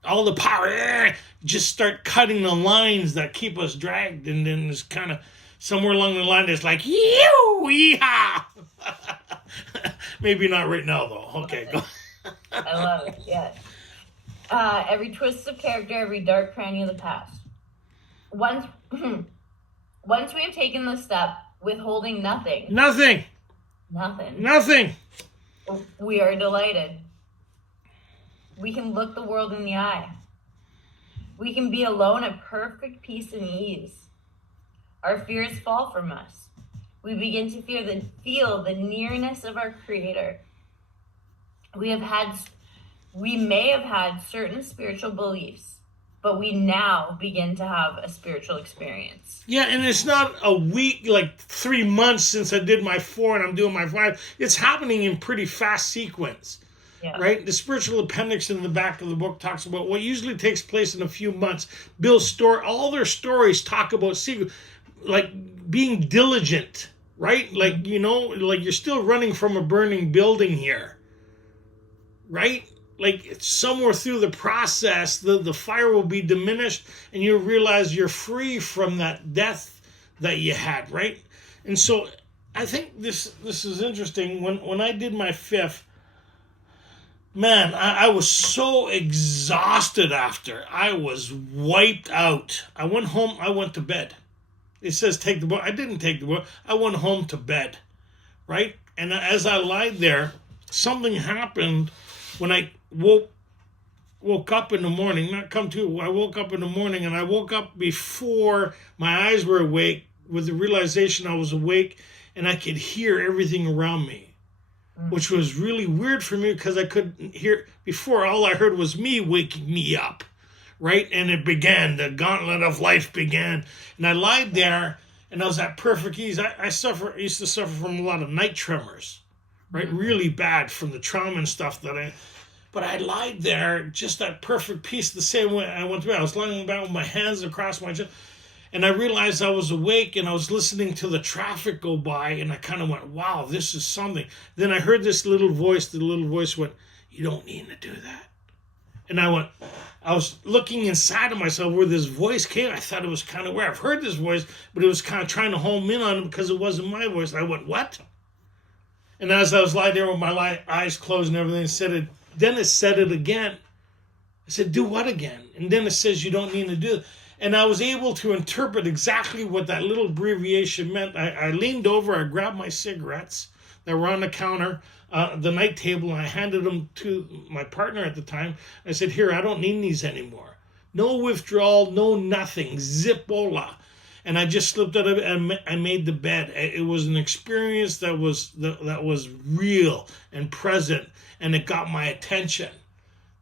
All the power, just start cutting the lines that keep us dragged, and then it's kind of somewhere along the line it's like, yeehaw! Maybe not right now, though. Okay, go. I love it, yes. Every twist of character, every dark cranny of the past. Once we have taken the step, withholding nothing, we are delighted. We can look the world in the eye. We can be alone at perfect peace and ease. Our fears fall from us. We begin to feel the nearness of our Creator. We may have had certain spiritual beliefs, but we now begin to have a spiritual experience. Yeah, and it's not a week, like 3 months since I did my 4 and I'm doing my 5. It's happening in pretty fast sequence. Yeah. Right? The spiritual appendix in the back of the book talks about what usually takes place in a few months. Bill's story, all their stories talk about like being diligent, right? Like, you know, like you're still running from a burning building here, right? Like somewhere through the process, the fire will be diminished and you'll realize you're free from that death that you had, right? And so I think this is interesting. When I did my 5th, man, I was so exhausted after. I was wiped out. I went home. I went to bed. It says take the book. I didn't take the book. I went home to bed, right? And as I lied there, something happened when I woke up in the morning. I woke up in the morning, and I woke up before my eyes were awake with the realization I was awake, and I could hear everything around me. Which was really weird for me because I couldn't hear before. All I heard was me waking me up, right? And it began. The gauntlet of life began. And I lied there, and I was at perfect ease. I used to suffer from a lot of night tremors, right? Really bad from the trauma and stuff but I lied there just at perfect peace the same way I went to bed. I was lying down with my hands across my chest. And I realized I was awake and I was listening to the traffic go by, and I kind of went, wow, this is something. Then I heard this little voice. The little voice went, you don't need to do that. And I was looking inside of myself where this voice came. I thought it was kind of weird. I've heard this voice, but it was kind of trying to home in on it because it wasn't my voice. And I went, what? And as I was lying there with my eyes closed and everything, then it said it again. I said, do what again? And then it says you don't need to do it. And I was able to interpret exactly what that little abbreviation meant. I leaned over, I grabbed my cigarettes that were on the counter, the night table, and I handed them to my partner at the time. I said, here, I don't need these anymore. No withdrawal, no nothing, zipola. And I just slipped out of it and I made the bed. It was an experience that was real and present, and it got my attention.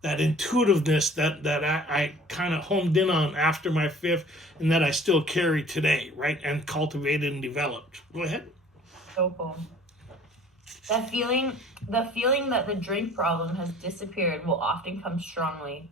That intuitiveness that I kind of homed in on after my fifth, and that I still carry today, right? And cultivated and developed. Go ahead. So cool. The feeling that the drink problem has disappeared will often come strongly.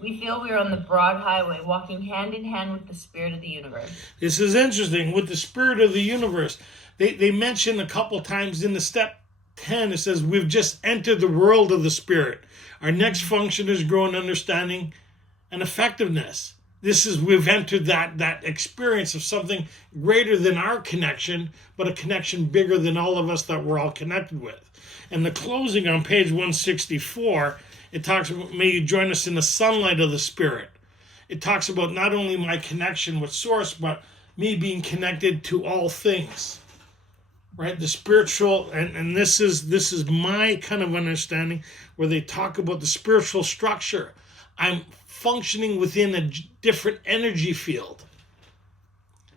We feel we are on the broad highway, walking hand in hand with the spirit of the universe. This is interesting. With the spirit of the universe, they mention a couple times in the step 10, it says, we've just entered the world of the spirit. Our next function is growing understanding and effectiveness. We've entered that experience of something greater than our connection, but a connection bigger than all of us that we're all connected with. And the closing on page 164, it talks about, may you join us in the sunlight of the spirit. It talks about not only my connection with Source, but me being connected to all things. Right, the spiritual, and this is my kind of understanding, where they talk about the spiritual structure. I'm functioning within a different energy field.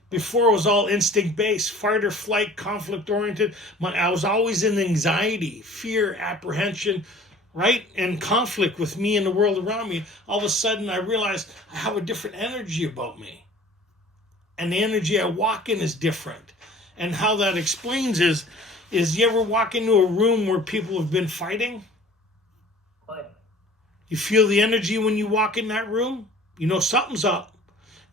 Before it was all instinct-based, fight or flight, conflict-oriented. I was always in anxiety, fear, apprehension, right, and conflict with me and the world around me. All of a sudden, I realized I have a different energy about me, and the energy I walk in is different. And how that explains is you ever walk into a room where people have been fighting? What? You feel the energy when you walk in that room? You know something's up.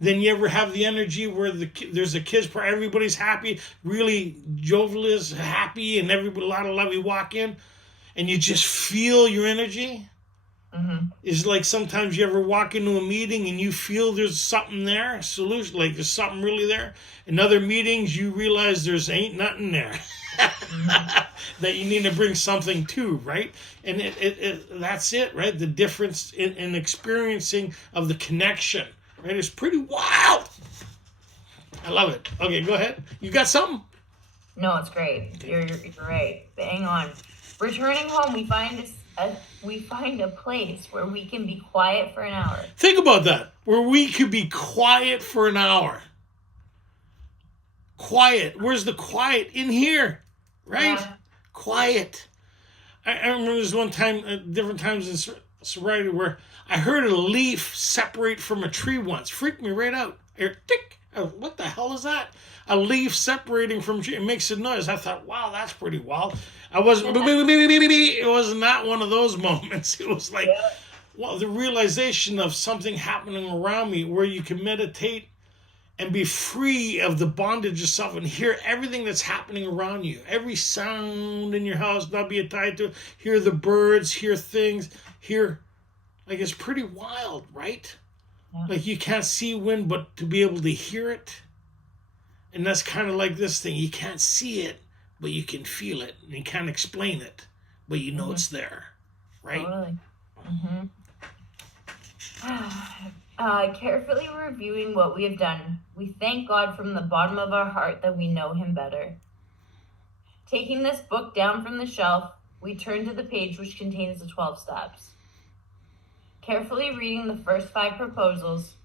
Then you ever have the energy where there's a kids party, everybody's happy, really jovial is happy, and everybody, a lot of love, you walk in, and you just feel your energy? Mm-hmm. It's like sometimes you ever walk into a meeting and you feel there's something there, solution, like there's something really there. In other meetings, you realize there's ain't nothing there. Mm-hmm. That you need to bring something to, right? And that's it, right? The difference in experiencing of the connection, right? It's pretty wild. I love it. Okay, go ahead. You got something? No, it's great. You're right. Hang on. Returning home, we find a place where we can be quiet for an hour. Think about that. Where we could be quiet for an hour. Quiet. Where's the quiet? In here, right? Yeah. Quiet. I remember this one time, different times in sobriety, where I heard a leaf separate from a tree once. Freaked me right out. Tick. What the hell is that? A leaf separating from a tree. It makes a noise. I thought, wow, that's pretty wild. It was not one of those moments. It was like, well, the realization of something happening around me where you can meditate and be free of the bondage of self and hear everything that's happening around you. Every sound in your house, not be tied to it. Hear the birds, hear things, like it's pretty wild, right? Yeah. Like you can't see wind, but to be able to hear it. And that's kind of like this thing. You can't see it, but you can feel it. And you can't explain it, but you know it's there, right? Totally. Carefully reviewing what we have done, we thank God from the bottom of our heart that we know Him better. Taking this book down from the shelf, we turn to the page which contains the 12 steps. Carefully reading the first 5 proposals,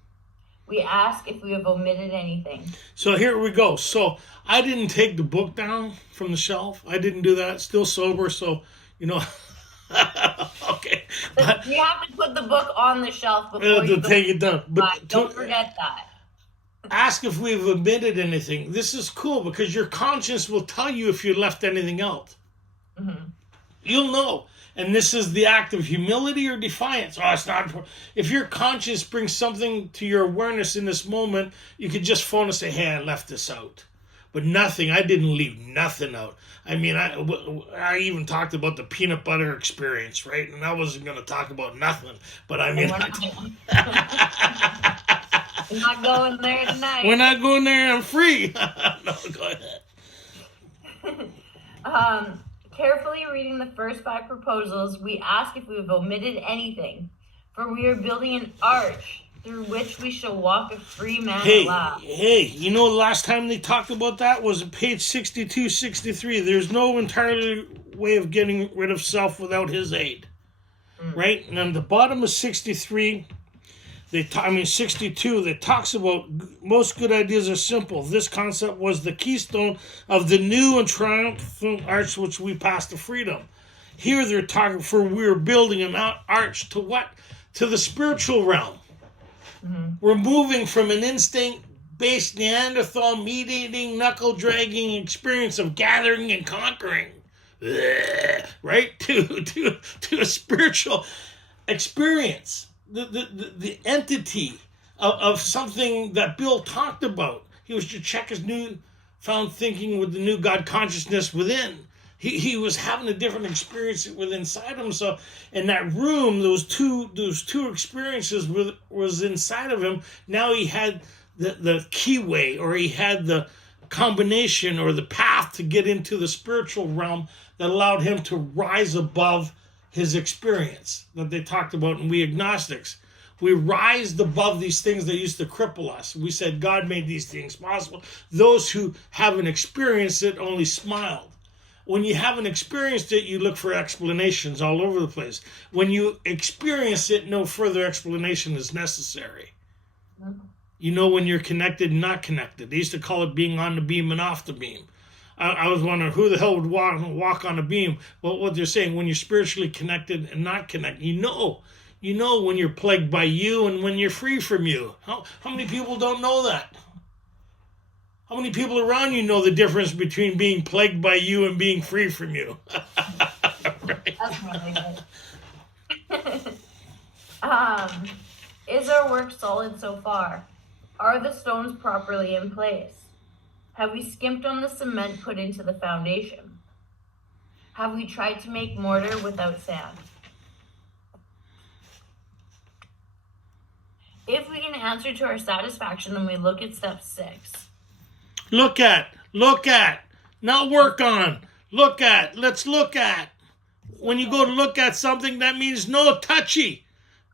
we ask if we have omitted anything. So here we go. So I didn't take the book down from the shelf. I didn't do that. Still sober, so, okay. But you have to put the book on the shelf before you take it down. But don't forget that. Ask if we've omitted anything. This is cool because your conscience will tell you if you left anything out. Mm-hmm. You'll know. And this is the act of humility or defiance. Oh, it's not important. If your conscience brings something to your awareness in this moment, you could just phone and say, hey, I left this out. But nothing, I didn't leave nothing out. I mean, I even talked about the peanut butter experience, right? And I wasn't going to talk about nothing. But I mean... We're not going there tonight. We're not going there, I'm free. No, go ahead. Carefully reading the first 5 proposals, we ask if we have omitted anything, for we are building an arch through which we shall walk a free man aloud. Hey, you know the last time they talked about that was page 62, 63. There's no entirely way of getting rid of self without his aid. Right? And on the bottom of 63... 62, that talks about most good ideas are simple. This concept was the keystone of the new and triumphant arch which we passed to freedom. Here they're talking for we're building an arch to what? To the spiritual realm. Mm-hmm. We're moving from an instinct-based Neanderthal meat-eating, knuckle-dragging experience of gathering and conquering, right? To a spiritual experience. The entity of something that Bill talked about. He was to check his newfound thinking with the new God consciousness within. He was having a different experience within inside himself. In that room, those two experiences was inside of him. Now he had the keyway, or he had the combination or the path to get into the spiritual realm that allowed him to rise above his experience that they talked about in We Agnostics. We rised above these things that used to cripple us. We said God made these things possible. Those who haven't experienced it only smiled. When you haven't experienced it, you look for explanations all over the place. When you experience it, no further explanation is necessary. You know when you're connected and not connected. They used to call it being on the beam and off the beam. I was wondering who the hell would walk on a beam. Well, what they're saying, when you're spiritually connected and not connected, you know when you're plagued by you and when you're free from you. How many people don't know that? How many people around you know the difference between being plagued by you and being free from you? Right. That's really good. Is our work solid so far? Are the stones properly in place? Have we skimped on the cement put into the foundation? Have we tried to make mortar without sand? If we can answer to our satisfaction, then we look at step 6. Look at, not work on. Let's look at. When you go to look at something, that means no touchy.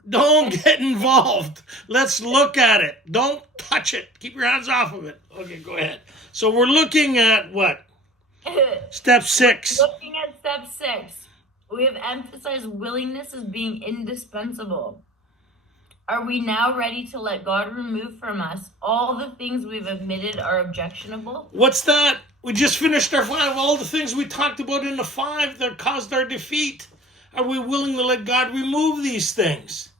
Don't get involved. Let's look at it. Don't touch it. Keep your hands off of it. Okay, go ahead. So we're looking at what? Step 6. Looking at step 6. We have emphasized willingness as being indispensable. Are we now ready to let God remove from us all the things we've admitted are objectionable? What's that? We just finished our 5. All the things we talked about in the 5 that caused our defeat. Are we willing to let God remove these things?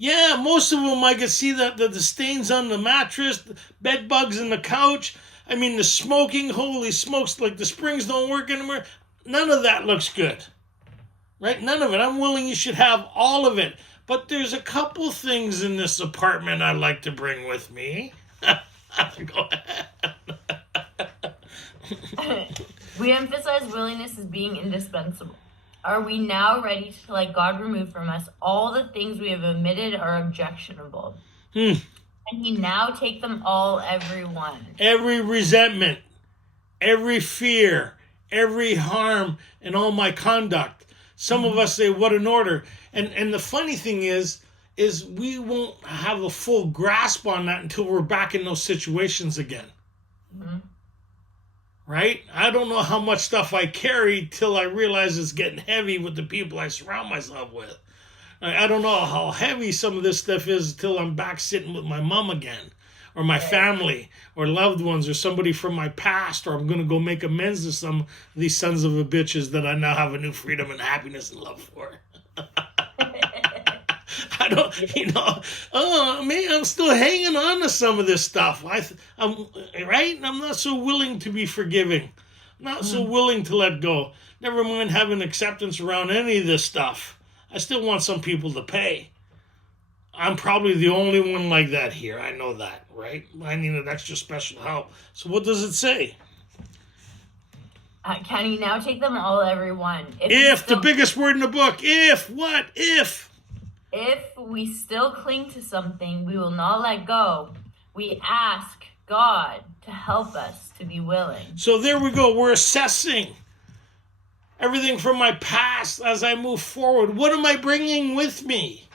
Yeah, most of them I could see that the stains on the mattress, the bed bugs in the couch. I mean, the smoking, holy smokes, like the springs don't work anymore. None of that looks good, right? None of it. I'm willing you should have all of it. But there's a couple things in this apartment I'd like to bring with me. Go ahead. We emphasize willingness as being indispensable. Are we now ready to let God remove from us all the things we have admitted are objectionable? And he now take them all, every one. Every resentment, every fear, every harm, and all my conduct. Some of us say, what an order. And the funny thing is we won't have a full grasp on that until we're back in those situations again. Mm-hmm. Right? I don't know how much stuff I carry till I realize it's getting heavy with the people I surround myself with. I don't know how heavy some of this stuff is until I'm back sitting with my mom again, or my family, or loved ones, or somebody from my past, or I'm going to go make amends to some of these sons of a bitches that I now have a new freedom and happiness and love for. I don't, man, I'm still hanging on to some of this stuff. I'm right? I'm not so willing to be forgiving. Not so willing to let go. Never mind having acceptance around any of this stuff. I still want some people to pay. I'm probably the only one like that here. I know that, right? I need an extra special help. So what does it say? Can you now take them all, everyone? If the biggest word in the book. If. What? If. If we still cling to something we will not let go, we ask God to help us to be willing. So there we go. We're assessing everything from my past as I move forward. What am I bringing with me?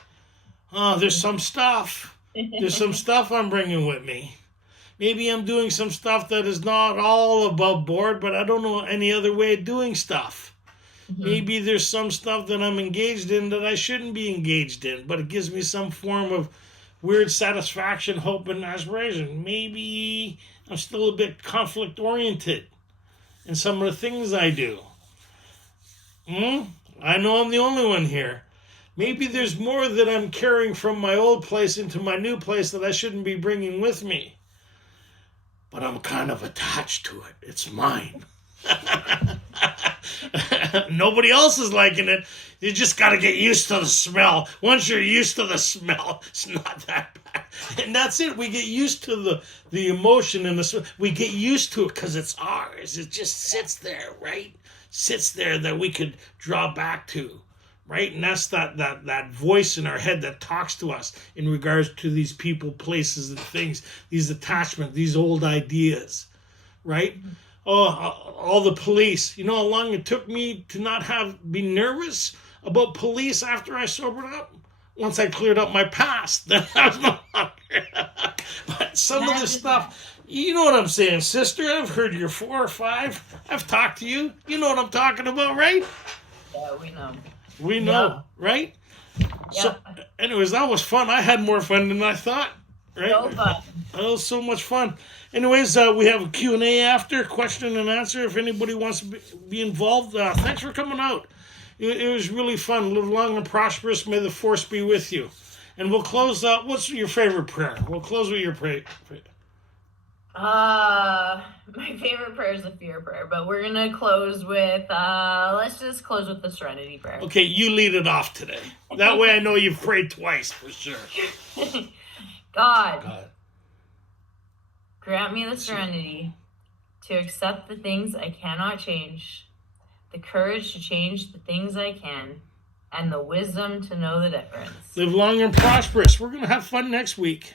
Oh, there's some stuff. There's some stuff I'm bringing with me. Maybe I'm doing some stuff that is not all above board, but I don't know any other way of doing stuff. Mm-hmm. Maybe there's some stuff that I'm engaged in that I shouldn't be engaged in, but it gives me some form of weird satisfaction, hope, and aspiration. Maybe I'm still a bit conflict-oriented in some of the things I do. I know I'm the only one here. Maybe there's more that I'm carrying from my old place into my new place that I shouldn't be bringing with me. But I'm kind of attached to it. It's mine. Nobody else is liking it. You just got to get used to the smell. Once you're used to the smell, it's not that bad. And that's it. We get used to the emotion and the smell. We get used to it because it's ours. It just sits there, right? Sits there that we could draw back to. Right? And that's that voice in our head that talks to us in regards to these people, places, and things, these attachments, these old ideas. Right? Oh, all the police. You know how long it took me to not be nervous about police after I sobered up? Once I cleared up my past, then I was no longer. But some of the stuff, you know what I'm saying, sister? I've heard you're 4 or 5. I've talked to you. You know what I'm talking about, right? Yeah, we know. We know, right? Yeah. So, anyways, that was fun. I had more fun than I thought, right? So fun. That was so much fun. Anyways, we have a Q&A after, question and answer, if anybody wants to be involved. Thanks for coming out. It was really fun. Live long and prosperous. May the force be with you. And we'll close out. What's your favorite prayer? We'll close with your prayer. My favorite prayer is the fear prayer, but we're going to close with, let's just close with the serenity prayer. Okay, you lead it off today. That way I know you've prayed twice for sure. God, grant me the serenity to accept the things I cannot change, the courage to change the things I can, and the wisdom to know the difference. Live long and prosperous. We're going to have fun next week.